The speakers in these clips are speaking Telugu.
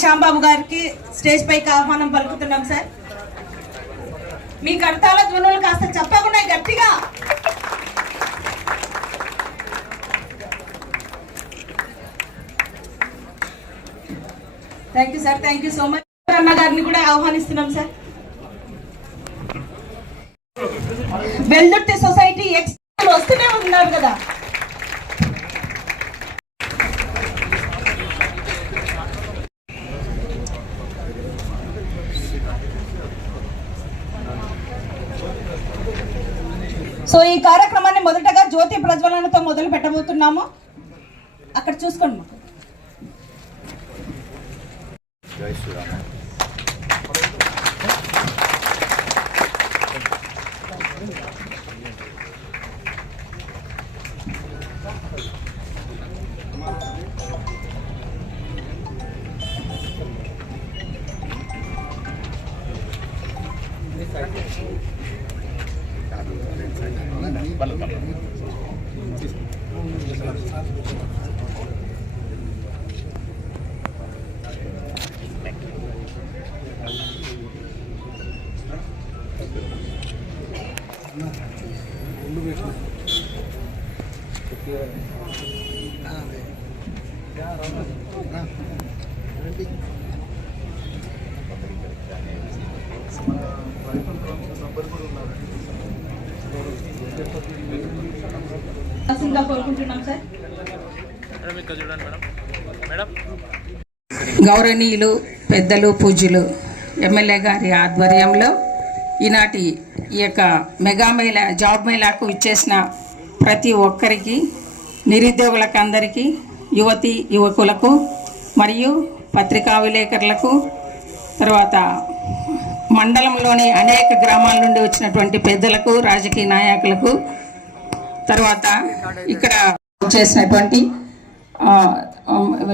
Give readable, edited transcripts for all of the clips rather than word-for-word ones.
శ్యాంబాబు గారికి స్టేజ్ పైకి ఆహ్వానం పలుకుతున్నాం సార్. మీ కర్తాల ధ్వనులు కాస్త చెప్పకుండా గట్టిగా. Thank you sir, thank you so much. అన్న గారిని కూడా ఆహ్వానిస్తున్నాం సార్. వెల్దుర్తి సొసైటీ ఎక్స్ వస్తూనే ఉన్నారు కదా. సో ఈ కార్యక్రమాన్ని మొదటగా జ్యోతి ప్రజ్వలనతో మొదలు పెట్టబోతున్నాము. అక్కడ చూసుకోండి. గౌరవనీయులు పెద్దలు పూజ్యులు ఎమ్మెల్యే గారి ఆధ్వర్యంలో ఈనాటి ఈ యొక్క మెగా మేళా జాబ్ మేళాకు ఇచ్చేసిన ప్రతి ఒక్కరికి, నిరుద్యోగులకు అందరికీ, యువతి యువకులకు మరియు పత్రికా విలేకరులకు, తర్వాత మండలంలోని అనేక గ్రామాల నుండి వచ్చినటువంటి పెద్దలకు, రాజకీయ నాయకులకు, తర్వాత ఇక్కడ చేసినటువంటి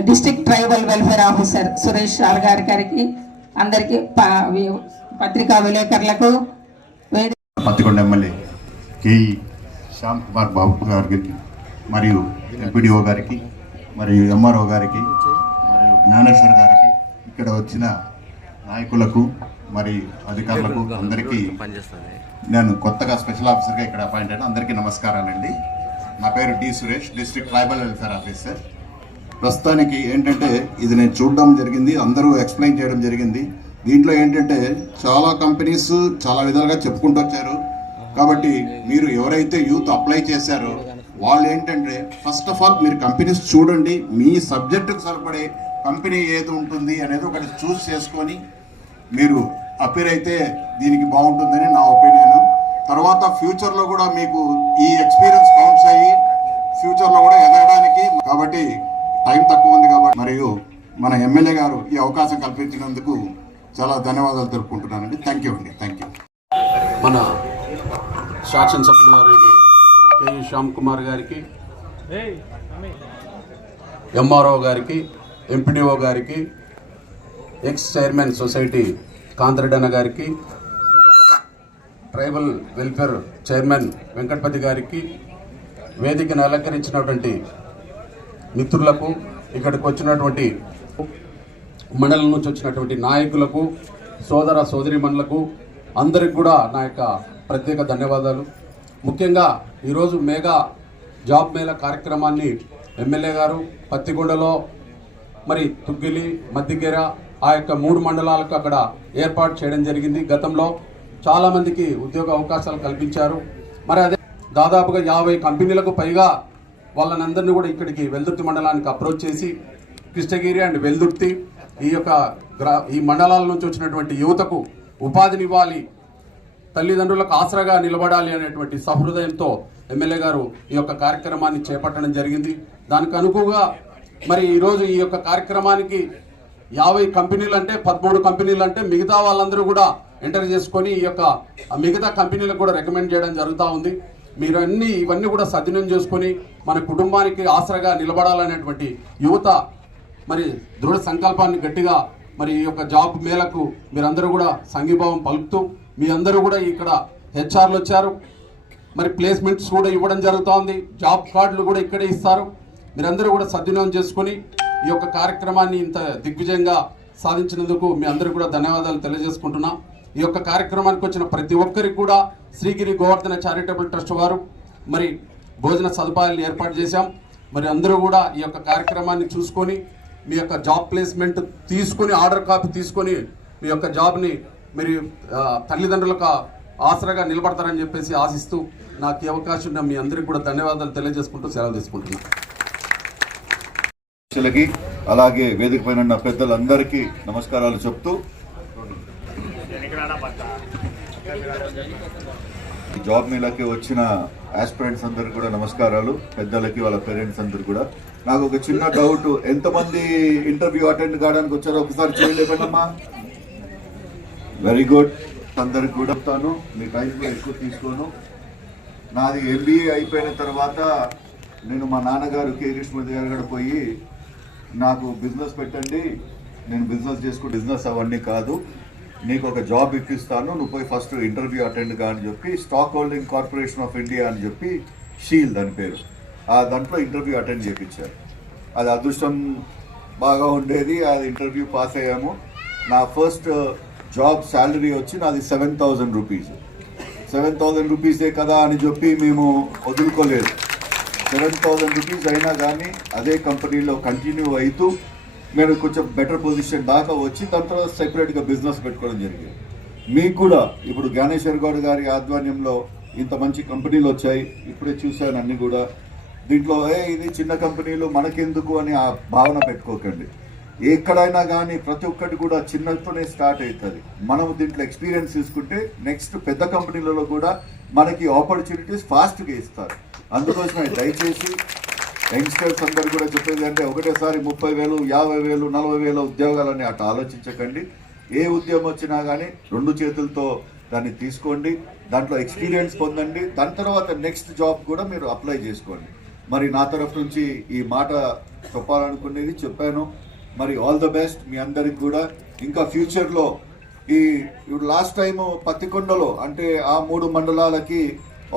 district tribal welfare officer Suresh sir గారికి అందరికీ, పత్రికా విలేకరులకు, పత్తికొండ ఎమ్మెల్యే కేఈ శ్యామ్ కుమార్ బాబు గారికి మరియు ఎంపీడీఓ గారికి మరియు ఎంఆర్ఓ గారికి మరియు జ్ఞానేశ్వర్ గారికి, ఇక్కడ వచ్చిన నాయకులకు మరి అధికారులకు అందరికీ నేను కొత్తగా స్పెషల్ ఆఫీసర్గా ఇక్కడ అపాయింట్ అయినా అందరికీ నమస్కారాలండి. నా పేరు D Suresh, district tribal welfare officer. ప్రస్తుతానికి ఏంటంటే ఇది నేను చూడడం జరిగింది, అందరూ ఎక్స్ప్లెయిన్ చేయడం జరిగింది. దీంట్లో ఏంటంటే చాలా కంపెనీస్ చాలా విధాలుగా చెప్పుకుంటూ వచ్చారు. కాబట్టి మీరు ఎవరైతే యూత్ అప్లై చేశారో వాళ్ళు ఏంటంటే ఫస్ట్ ఆఫ్ ఆల్ మీరు కంపెనీస్ చూడండి, మీ సబ్జెక్టుకు సరిపడే కంపెనీ ఏది ఉంటుంది అనేది ఒకటి చూస్ చేసుకొని మీరు అపీర్ అయితే దీనికి బాగుంటుందని నా ఒపీనియన్. తర్వాత ఫ్యూచర్లో కూడా మీకు ఈ ఎక్స్పీరియన్స్ కౌంట్స్ అయ్యి ఫ్యూచర్లో కూడా ఎదగడానికి, కాబట్టి టైం తక్కువ ఉంది కాబట్టి మరియు మన ఎమ్మెల్యే గారు ఈ అవకాశం కల్పించినందుకు చాలా ధన్యవాదాలు తెలుపుకుంటున్నానండి. థ్యాంక్ యూ అండి. Thank you. మన శాసనసభ్యులు గారు కేఈ శ్యామ్ కుమార్ గారికి, ఎంఆర్ఓ గారికి, ఎంపీడీఓ గారికి, ఎక్స్ చైర్మన్ సొసైటీ కాంతరెడ్డి గారికి, ట్రైబల్ వెల్ఫేర్ చైర్మన్ వెంకటపతి గారికి, వేదికను అలంకరించినటువంటి మిత్రులకు, ఇక్కడికి వచ్చినటువంటి మండలం నుంచి వచ్చినటువంటి నాయకులకు, సోదర సోదరీమణులకు అందరికి కూడా నా యొక్క ప్రత్యేక ధన్యవాదాలు. ముఖ్యంగా ఈరోజు మెగా జాబ్ మేళా కార్యక్రమాన్ని ఎమ్మెల్యే గారు పత్తికొండలో మరి తుగ్గిలి, మద్దిగేర ఆ యొక్క 3 మండలాలకు అక్కడ ఏర్పాటు చేయడం జరిగింది. గతంలో చాలామందికి ఉద్యోగ అవకాశాలు కల్పించారు. మరి అదే దాదాపుగా 50 కంపెనీలకు పైగా వాళ్ళనందరినీ కూడా ఇక్కడికి వెల్దుర్తి మండలానికి అప్రోచ్ చేసి కృష్ణగిరి అండ్ వెల్దుర్తి ఈ మండలాల నుంచి వచ్చినటువంటి యువతకు ఉపాధినివ్వాలి, తల్లిదండ్రులకు ఆసరాగా నిలబడాలి అనేటువంటి సహృదయంతో ఎమ్మెల్యే గారు ఈ యొక్క కార్యక్రమాన్ని చేపట్టడం జరిగింది. దానికి అనుగుణంగా మరి ఈరోజు ఈ యొక్క కార్యక్రమానికి 50 కంపెనీలు అంటే 13 కంపెనీలు అంటే మిగతా వాళ్ళందరూ కూడా ఎంటర్ చేసుకొని ఈ యొక్క మిగతా కంపెనీలకు కూడా రికమెండ్ చేయడం జరుగుతూ ఉంది. మీరు ఇవన్నీ కూడా సద్వినియోగం చేసుకొని మన కుటుంబానికి ఆసరాగా నిలబడాలనేటువంటి యువత మరి దృఢ సంకల్పాన్ని గట్టిగా మరి ఈ యొక్క జాబ్ మేళకు మీరందరూ కూడా సంఘీభావం పలుకుతూ మీ అందరూ కూడా ఇక్కడ హెచ్ఆర్లు వచ్చారు, మరి ప్లేస్మెంట్స్ కూడా ఇవ్వడం జరుగుతోంది, జాబ్ కార్డులు కూడా ఇక్కడే ఇస్తారు. మీరందరూ కూడా సద్వినియోగం చేసుకొని ఈ యొక్క కార్యక్రమాన్ని ఇంత దిగ్విజయంగా సాధించినందుకు మీ అందరూ కూడా ధన్యవాదాలు తెలియజేసుకుంటున్నాం. ఈ యొక్క కార్యక్రమానికి వచ్చిన ప్రతి ఒక్కరికి కూడా శ్రీగిరి గోవర్ధన చారిటబుల్ ట్రస్ట్ వారు మరి భోజన సదుపాయాలను ఏర్పాటు చేశాం. మరి అందరూ కూడా ఈ యొక్క కార్యక్రమాన్ని చూసుకొని మీ యొక్క జాబ్ ప్లేస్మెంట్ తీసుకొని ఆర్డర్ కాపీ తీసుకొని మీ యొక్క జాబ్ని మీరు తల్లిదండ్రులకు ఆసరాగా నిలబడతారని చెప్పేసి ఆశిస్తూ నాకు ఈ అవకాశం ఉన్న మీ అందరికీ కూడా ధన్యవాదాలు తెలియజేసుకుంటూ సెలవు తీసుకుంటున్నాను. అలాగే వేదిక పైన ఉన్న పెద్దలందరికీ నమస్కారాలు చెప్తూ జాబ్ మేళకి వచ్చిన ఆస్పిరెంట్స్ అందరికి కూడా నమస్కారాలు, పెద్దలకి వాళ్ళ పేరెంట్స్ అందరికి కూడా. నాకు ఒక చిన్న డౌట్, ఎంతమంది ఇంటర్వ్యూ అటెండ్ కావడానికి వచ్చారో ఒకసారి చేయలేదమ్మా? వెరీ గుడ్, అందరికి కూడా చెప్తాను, మీ టైం కూడా ఎక్కువ తీసుకోను. నాది MBA అయిపోయిన తర్వాత నేను మా నాన్నగారు కే కృష్ణమూర్తి గారు కూడా పోయి నాకు బిజినెస్ పెట్టండి, నేను బిజినెస్ చేసుకుంటే బిజినెస్ అవన్నీ కాదు, నీకు ఒక జాబ్ ఇప్పిస్తాను, నువ్వు పోయి ఫస్ట్ ఇంటర్వ్యూ అటెండ్ కా అని చెప్పి stock holding corporation of India అని చెప్పి షీల్ దాని పేరు, ఆ దాంట్లో ఇంటర్వ్యూ అటెండ్ చేయించారు. అది అదృష్టం బాగా ఉండేది, అది ఇంటర్వ్యూ పాస్ అయ్యాము. నా ఫస్ట్ జాబ్ శాలరీ వచ్చి నాది 7,000 రూపీస్. 7,000 రూపీసే కదా అని చెప్పి మేము వదులుకోలేదు. 7,000 రూపీస్ అయినా కానీ అదే కంపెనీలో కంటిన్యూ అవుతూ నేను కొంచెం బెటర్ పొజిషన్ దాకా వచ్చి దాని తర్వాత సెపరేట్గా బిజినెస్ పెట్టుకోవడం జరిగింది. మీకు కూడా ఇప్పుడు జ్ఞానేశ్వర్ గౌడ్ గారి ఆధ్వర్యంలో ఇంత మంచి కంపెనీలు వచ్చాయి, ఇప్పుడే చూశాను అన్నీ కూడా. దీంట్లో ఇది చిన్న కంపెనీలు మనకెందుకు అని ఆ భావన పెట్టుకోకండి. ఎక్కడైనా కానీ ప్రతి ఒక్కటి కూడా చిన్నతోనే స్టార్ట్ అవుతుంది. మనం దీంట్లో ఎక్స్పీరియన్స్ తీసుకుంటే నెక్స్ట్ పెద్ద కంపెనీలలో కూడా మనకి ఆపర్చునిటీస్ ఫాస్ట్గా ఇస్తారు. అందుకోసమే దయచేసి యంగ్స్టర్స్ అందరు కూడా చెప్పేది అంటే ఒకటేసారి 30,000, 50,000, 40,000 ఉద్యోగాలని అటు ఆలోచించకండి. ఏ ఉద్యోగం వచ్చినా కానీ 2 చేతులతో దాన్ని తీసుకోండి, దాంట్లో ఎక్స్పీరియన్స్ పొందండి, దాని తర్వాత నెక్స్ట్ జాబ్ కూడా మీరు అప్లై చేసుకోండి. మరి నా తరఫు నుంచి ఈ మాట చెప్పాలనుకునేది చెప్పాను. మరి ఆల్ ద బెస్ట్ మీ అందరికి కూడా. ఇంకా ఫ్యూచర్లో ఇప్పుడు లాస్ట్ టైము పత్తికొండలో అంటే ఆ 3 మండలాలకి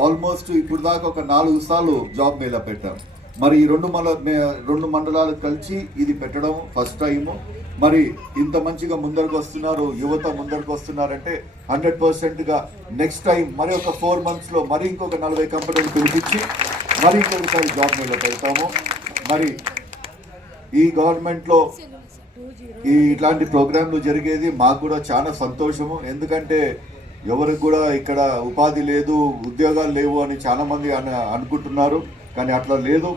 ఆల్మోస్ట్ ఇప్పుడు దాకా ఒక 4 సార్లు జాబ్ మేళా పెట్టాం. మరి ఈ 2 మండలాలకు కలిసి ఇది పెట్టడం ఫస్ట్ టైము. మరి ఇంత మంచిగా ముందరకు వస్తున్నారు, యువత ముందరకు వస్తున్నారంటే 100%గా నెక్స్ట్ టైం మరి ఒక 4 monthsలో మరి ఇంకొక 40 కంపెనీలు పిలిపించి మరి ఇంకొకసారి జాబ్ మేళా పెడతాము. మరి ఈ గవర్నమెంట్లో ఇట్లాంటి ప్రోగ్రాంలు జరిగేది మాకు కూడా చాలా సంతోషము. ఎందుకంటే ఎవరికి కూడా ఇక్కడ ఉపాధి లేదు, ఉద్యోగాలు లేవు అని చాలామంది అనుకుంటున్నారు, కానీ అట్లా లేదు.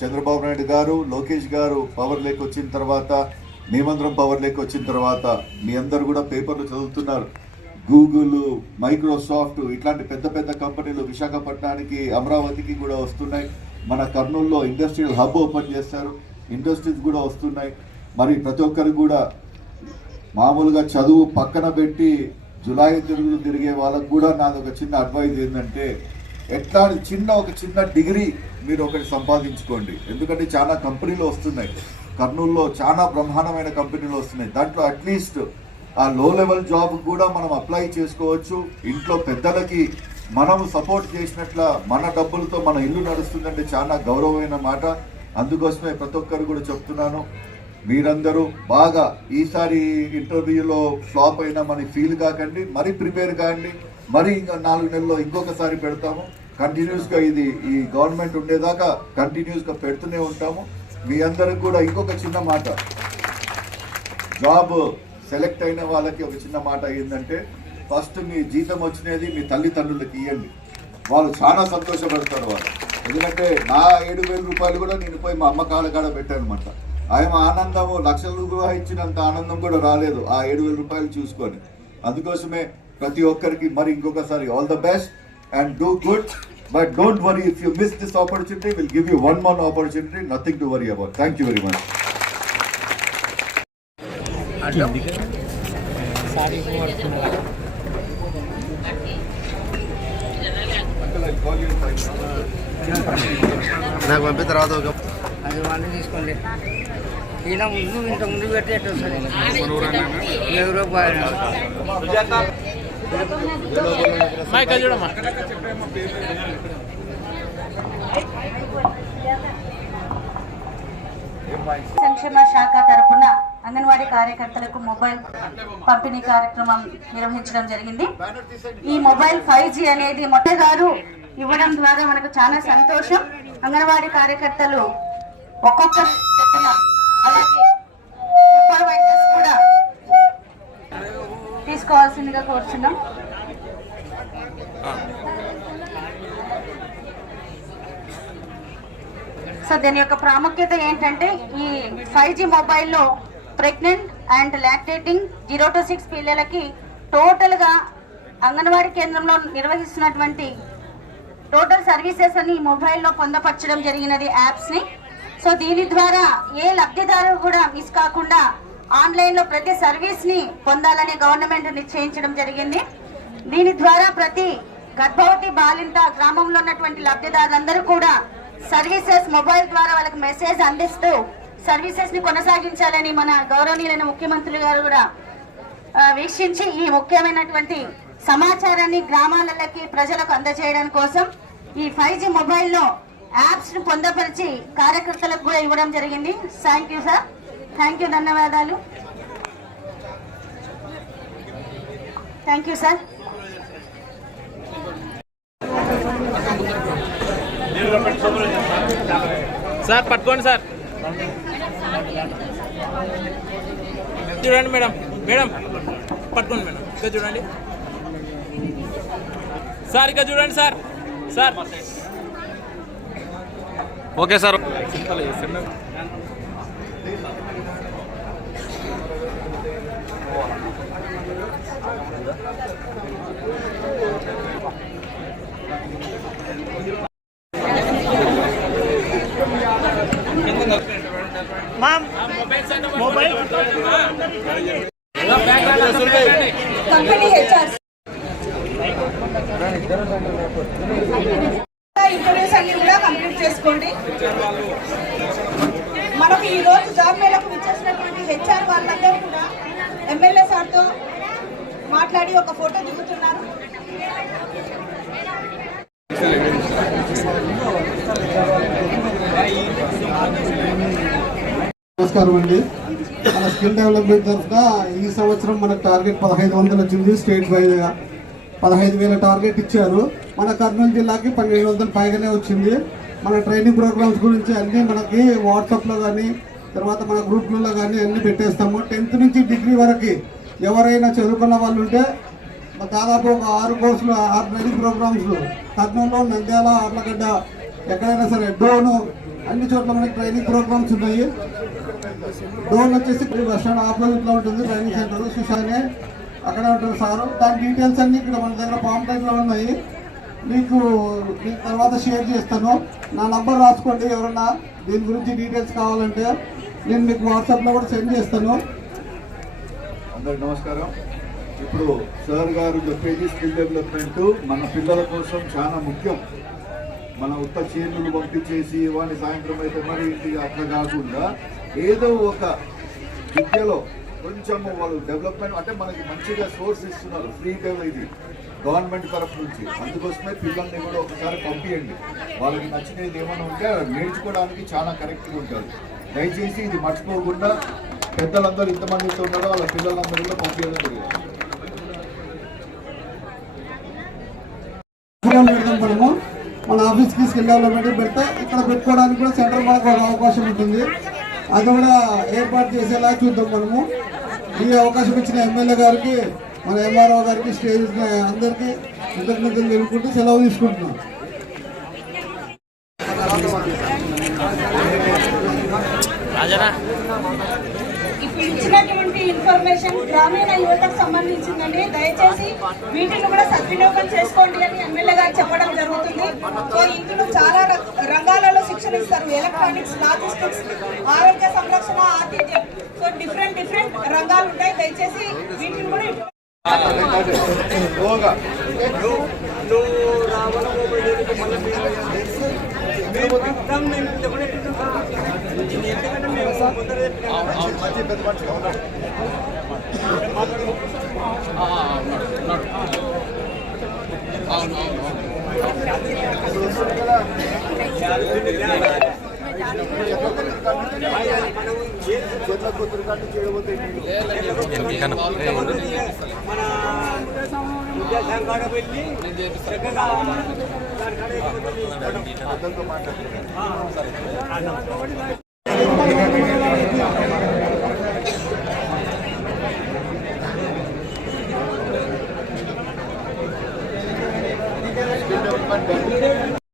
చంద్రబాబు నాయుడు గారు, లోకేష్ గారు పవర్ లేక్ వచ్చిన తర్వాత, మేమందరం పవర్ లేక్ వచ్చిన తర్వాత మీ అందరు కూడా పేపర్లు చదువుతున్నారు. గూగుల్, మైక్రోసాఫ్ట్ ఇట్లాంటి పెద్ద పెద్ద కంపెనీలు విశాఖపట్నానికి, అమరావతికి కూడా వస్తున్నాయి. మన కర్నూలులో ఇండస్ట్రియల్ హబ్ ఓపెన్ చేస్తారు, ఇండస్ట్రీస్ కూడా వస్తున్నాయి. మరి ప్రతి ఒక్కరు కూడా మామూలుగా చదువు పక్కన పెట్టి జులాయి తిరుగులు తిరిగే వాళ్ళకు కూడా నాది ఒక చిన్న అడ్వైజ్ ఏంటంటే ఎట్లా ఒక చిన్న డిగ్రీ మీరు ఒకటి సంపాదించుకోండి. ఎందుకంటే చాలా కంపెనీలు వస్తున్నాయి, కర్నూలులో చాలా బ్రహ్మాండమైన కంపెనీలు వస్తున్నాయి. దాంట్లో అట్లీస్ట్ ఆ లో లెవెల్ జాబ్ కూడా మనం అప్లై చేసుకోవచ్చు. ఇంట్లో పెద్దలకి మనము సపోర్ట్ చేసినట్ల మన డబ్బులతో మన ఇల్లు నడుస్తుందంటే చాలా గౌరవమైన మాట. అందుకోసమే ప్రతి ఒక్కరు కూడా చెప్తున్నాను, మీరందరూ బాగా ఈసారి ఇంటర్వ్యూలో ఫ్లాప్ అయినా మన ఫీల్ కాకండి, మరీ ప్రిపేర్ కాండి. మరి ఇంకా 4 నెలల్లో ఇంకొకసారి పెడతాము. కంటిన్యూస్గా ఈ గవర్నమెంట్ ఉండేదాకా కంటిన్యూస్గా పెడుతూనే ఉంటాము. మీ అందరికి కూడా ఇంకొక చిన్న మాట, జాబ్ సెలెక్ట్ అయిన వాళ్ళకి ఒక చిన్న మాట ఏంటంటే ఫస్ట్ మీ జీతం వచ్చినది మీ తల్లిదండ్రులకి ఇవ్వండి, వాళ్ళు చాలా సంతోషపడతారు వాళ్ళు. ఎందుకంటే నా 7,000 రూపాయలు కూడా నేను పోయి మా అమ్మ కాళ్ళ కాడ పెట్టాను అనమాట. ఆయన ఆనందము లక్షల రూపాయలు ఇచ్చినంత ఆనందం కూడా రాలేదు ఆ 7,000 రూపాయలు చూసుకొని. అందుకోసమే ప్రతి ఒక్కరికి మరి ఇంకొకసారి all the best and do good. But don't worry, if you miss this opportunity will give you one more opportunity, nothing to worry about. Thank you very much. నాకు పంపిన తర్వాత ఒక అది వాళ్ళు తీసుకోండి ఈయన ముందు ఇంత ముందు పెట్టి ఎట్లా వస్తుంది ఎవరో సంక్షేమ శాఖ తరఫున అంగన్వాడీ కార్యకర్తలకు మొబైల్ పంపిణీ కార్యక్రమం నిర్వహించడం జరిగింది. ఈ మొబైల్ 5G అనేది మొట్టగారు ఇవ్వడం ద్వారా మనకు చాలా సంతోషం. అంగన్వాడీ కార్యకర్తలు ఒక్కొక్కరు అలాగే సూపర్వైజర్స్ కూడా తీసుకోవాల్సిందిగా కోరుచున్నాం. సో దీని యొక్క ప్రాముఖ్యత ఏంటంటే ఈ 5G మొబైల్లో ప్రెగ్నెంట్ అండ్ లాక్టేటింగ్ 0 to 6 పిల్లలకి టోటల్గా అంగన్వాడీ కేంద్రంలో నిర్వహిస్తున్నటువంటి టోటల్ సర్వీసెస్ అని ఈ మొబైల్లో పొందపరచడం జరిగినది యాప్స్ని. సో దీని ద్వారా ఏ లబ్ధిదారు కూడా మిస్ కాకుండా ఆన్లైన్లో ప్రతి సర్వీస్ని పొందాలని గవర్నమెంట్ నిశ్చయించడం జరిగింది. దీని ద్వారా ప్రతి గర్భవతి బాలింత గ్రామంలో ఉన్నటువంటి లబ్ధిదారులందరూ కూడా సర్వీసెస్ మొబైల్ ద్వారా వాళ్ళకి మెసేజ్ అందిస్తూ సర్వీసెస్ ని కొనసాగించాలని మన గౌరవనీయులైన ముఖ్యమంత్రి గారు కూడా వీక్షించి ఈ ముఖ్యమైనటువంటి సమాచారాన్ని గ్రామాలకి ప్రజలకు అందజేయడం కోసం ఈ 5G మొబైల్లో యాప్స్ ను పొందపరిచి కార్యకర్తలకు కూడా ఇవ్వడం జరిగింది. Thank you sir, thank you, ధన్యవాదాలు. Thank you sir. సార్ పట్టుకోండి సార్, చూడండి మేడం, మేడం పట్టుకోండి మేడం, ఇక్కడ చూడండి సార్, ఇక్కడ చూడండి sir, sir okay sir. Company HR interviews అన్ని కూడా కంప్లీట్ చేసుకోండి. మనకు ఈ రోజు జాబ్ మేళకు విచ్చేసినటువంటి హెచ్ఆర్ వాళ్ళందరూ కూడా ఎమ్మెల్యే సార్తో మాట్లాడి ఒక ఫోటో దిగుతున్నారు. నమస్కారం అండి. మన స్కిల్ డెవలప్మెంట్ తరఫున ఈ సంవత్సరం మనకు టార్గెట్ 1500 వచ్చింది. స్టేట్ వైజ్గా 15,000 టార్గెట్ ఇచ్చారు. మన కర్నూలు జిల్లాకి 1200 పైగానే వచ్చింది. మన ట్రైనింగ్ ప్రోగ్రామ్స్ గురించి అన్నీ మనకి వాట్సాప్లో కానీ తర్వాత మన గ్రూప్లలో కానీ అన్నీ పెట్టేస్తాము. 10th నుంచి డిగ్రీ వరకు ఎవరైనా చదువుకున్న వాళ్ళు ఉంటే దాదాపు ఒక 6 కోర్సులు 6 ట్రైనింగ్ ప్రోగ్రామ్స్ కర్నూలు, నంద్యాల, ఆర్లగడ్డ ఎక్కడైనా సరే డోను అన్ని చోట్ల మనకి ట్రైనింగ్ ప్రోగ్రామ్స్ ఉన్నాయి. డోన్ వచ్చేసి బస్ స్టాండ్ ఆపోజిట్లో ఉంటుంది ట్రైనింగ్ సెంటర్, సుషానే అక్కడ ఉంటుంది సారు. దాని డీటెయిల్స్ అన్నీ ఇక్కడ మన దగ్గర ఫామ్ టైప్లో ఉన్నాయి. మీకు తర్వాత షేర్ చేస్తాను. నా నంబర్ రాసుకోండి. ఎవరన్నా దీని గురించి డీటెయిల్స్ కావాలంటే నేను మీకు వాట్సాప్లో కూడా సెండ్ చేస్తాను. అందరికి నమస్కారం. ఇప్పుడు సార్ గారు చెప్పేది స్కిల్ డెవలప్మెంట్ మన పిల్లల కోసం చాలా ముఖ్యం. మన ఉత్త చేతులు పంపించేసి వాడిని సాయంత్రం అయితే మరి ఇంటికి అట్లా కాకుండా ఏదో ఒక విద్యలో కొంచెం వాళ్ళు డెవలప్మెంట్ అంటే మనకి మంచిగా సోర్స్ ఇస్తున్నారు. ఫ్రీ ఇది గవర్నమెంట్ తరఫు నుంచి. అందుకోసమే పిల్లల్ని కూడా ఒకసారి పంపించండి. వాళ్ళకి నచ్చినది ఏమైనా ఉంటే నేర్చుకోవడానికి చాలా కరెక్ట్గా ఉంటుంది. దయచేసి ఇది మర్చిపోకుండా పెద్దలందరూ ఇంతమందితో ఉన్నారో వాళ్ళ పిల్లలందరూ కూడా పంపించడం జరిగింది. మనము మన ఆఫీస్కి స్కిల్ డెవలప్మెంట్ పెడితే ఇక్కడ పెట్టుకోవడానికి కూడా సెంటర్ మనకు ఒక అవకాశం ఉంటుంది. అది కూడా ఏర్పాటు చేసేలా చూద్దాం. మనము ఈ అవకాశం ఇచ్చిన ఎమ్మెల్యే గారికి, మన ఎంఆర్ఓ గారికి, స్టేజ్ అందరికీ కృతజ్ఞతలు తెలుపుకుంటూ సెలవు తీసుకుంటున్నాం. ఇప్పుడు ఇచ్చినటువంటి ఇన్ఫర్మేషన్ గ్రామీణ యువతకు సంబంధించిందండి. దయచేసి వీటిని కూడా సద్వినియోగం చేసుకోండి అని ఎమ్మెల్యే గారు చెప్పడం జరుగుతుంది. సో ఇందులో చాలా రంగాలలో శిక్షణ ఇస్తారు. ఎలక్ట్రానిక్స్, లాజిస్టిక్స్, ఆరోగ్య సంరక్షణ, ఆతిథ్యం, సో డిఫరెంట్ రంగాలు ఉంటాయి. దయచేసి వీటిని కూడా పోగా మంచి పెద్ద మనిషి చెట్ల కూతురు కంటే చేయబోతే అతనితో మాట్లాడుతున్నాను